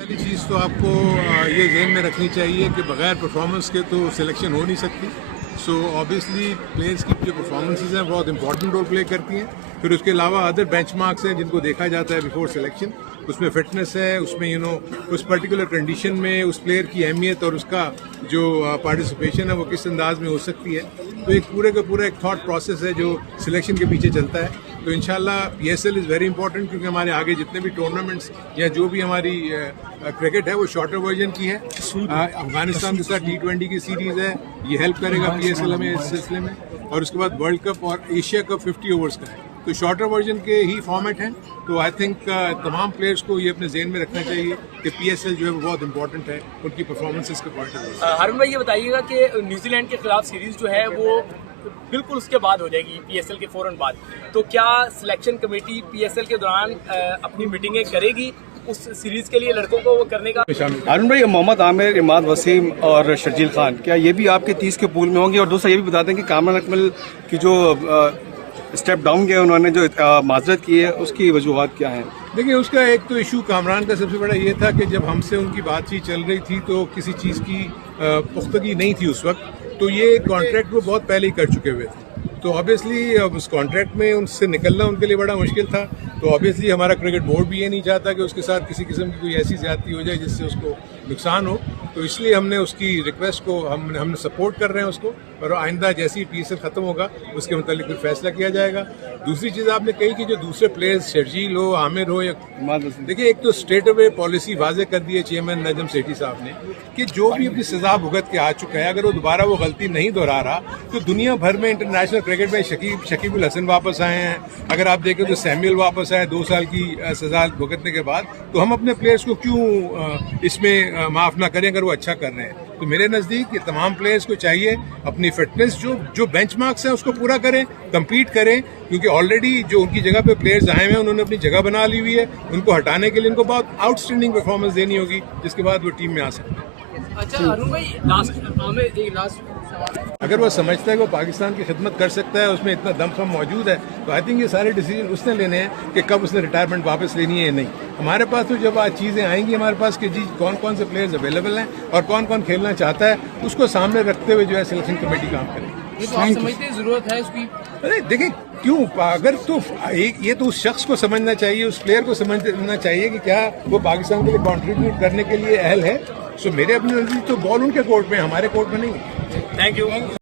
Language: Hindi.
पहली चीज़ तो आपको ये ज़हन में रखनी चाहिए कि बगैर परफॉर्मेंस के तो सिलेक्शन हो नहीं सकती। सो ऑब्वियसली प्लेयर्स की जो परफॉर्मेंसेज हैं बहुत इंपॉर्टेंट रोल प्ले करती हैं। फिर उसके अलावा अदर बेंचमार्क्स हैं जिनको देखा जाता है बिफोर सिलेक्शन। उसमें फिटनेस है, उसमें उस पर्टिकुलर कंडीशन में उस प्लेयर की अहमियत और उसका जो पार्टिसिपेशन है वो किस अंदाज में हो सकती है। तो एक पूरे का पूरा एक थॉट प्रोसेस है जो सिलेक्शन के पीछे चलता है। तो इंशाल्लाह PSL इज़ वेरी इंपॉर्टेंट क्योंकि हमारे आगे जितने भी टूर्नामेंट्स या जो भी हमारी क्रिकेट है वो शॉर्टर वर्जन की है। अफगानिस्तान के साथ T20 की सीरीज़ है, ये हेल्प करेगा PSL में इस सिलसिले में। और उसके बाद वर्ल्ड कप और एशिया कप 50 ओवर्स का है, तो शॉर्टर वर्जन के ही फॉर्मेट हैं। तो आई थिंक तमाम प्लेयर्स को ये अपने जेहन में रखना चाहिए कि PSL जो है वो बहुत इंपॉर्टेंट है उनकी परफॉर्मेंसेस के पॉइंट ऑफ व्यू से। हारून भाई ये बताइएगा कि न्यूजीलैंड के खिलाफ सीरीज जो है वो बिल्कुल उसके बाद हो जाएगी, PSL के फौरन बाद। तो क्या सिलेक्शन कमेटी PSL के दौरान अपनी मीटिंगें करेगी उस सीरीज के लिए, लड़कों को वो करने का? हारून भाई, मोहम्मद आमिर, इमाद वसीम और शर्जील खान, क्या ये भी आपके 30 के पूल में होंगे? और दूसरा ये भी बता दें कि कामरान अकमल की जो स्टेप डाउन किया उन्होंने, जो माजरत की है, उसकी वजूहत क्या हैं? देखिए, उसका एक तो इशू कामरान का सबसे बड़ा ये था कि जब हमसे उनकी बातचीत चल रही थी तो किसी चीज़ की पुख्तगी नहीं थी उस वक्त। तो ये कॉन्ट्रैक्ट वो बहुत पहले ही कर चुके हुए थे। तो ऑब्वियसली अब उस कॉन्ट्रैक्ट में उनसे निकलना उनके लिए बड़ा मुश्किल था। तो ऑब्वियसली हमारा क्रिकेट बोर्ड भी ये नहीं चाहता कि उसके साथ किसी किस्म की कोई ऐसी ज्यादती हो जाए जिससे उसको नुकसान हो। तो इसलिए हमने उसकी रिक्वेस्ट को हमने सपोर्ट कर रहे हैं उसको, और आइंदा जैसे ही PSL ख़त्म होगा उसके मुतालिक कोई फैसला किया जाएगा। दूसरी चीज़ आपने कही कि जो दूसरे प्लेयर्स शर्जील हो, आमिर हो या देखिए, एक तो स्ट्रेट अवे पॉलिसी वाजे कर दी है चेयरमैन नजम सेठी साहब ने कि जो भी अपनी सजा भुगत के आ चुका है, अगर वो दोबारा वो गलती नहीं दोहरा रहा तो दुनिया भर में इंटरनेशनल क्रिकेट में शकीब उल हसन वापस आए हैं। अगर आप देखें तो सैमुअल वापस आए 2 साल की सजा भुगतने के बाद। तो हम अपने प्लेयर्स को क्यों इसमें माफ़ ना करें अगर वो अच्छा कर रहे हैं। तो मेरे नज़दीक ये तमाम प्लेयर्स को चाहिए अपनी फिटनेस जो बेंचमार्क्स है उसको पूरा करें, compete करें, क्योंकि ऑलरेडी जो उनकी जगह पे प्लेयर्स आए हैं उन्होंने अपनी जगह बना ली हुई है। उनको हटाने के लिए उनको बहुत आउटस्टैंडिंग परफॉर्मेंस देनी होगी जिसके बाद वो टीम में आ सकते हैं। अच्छा हारून भाई, लास्ट अगर वो समझता है कि वो पाकिस्तान की खिदमत कर सकता है, उसमें इतना दमखम मौजूद है, तो आई थिंक ये सारे डिसीजन उसने लेने हैं कि कब उसने रिटायरमेंट वापस लेनी है या नहीं। हमारे पास तो जब आज चीज़ें आएंगी हमारे पास कि जी कौन कौन से प्लेयर्स अवेलेबल हैं और कौन कौन खेलना चाहता है, उसको सामने रखते हुए जो है सिलेक्शन कमेटी काम करेगी। ये तो आप समझते हैं जरूरत है उसकी? अरे देखिए, क्यों, अगर तो ये तो उस शख्स को समझना चाहिए, उस प्लेयर को समझना चाहिए कि क्या वो पाकिस्तान के लिए कंट्रीब्यूट करने के लिए अहल है। सो मेरे अपने नजदीक तो बॉल उनके कोर्ट में, हमारे कोर्ट में नहीं। Thank you.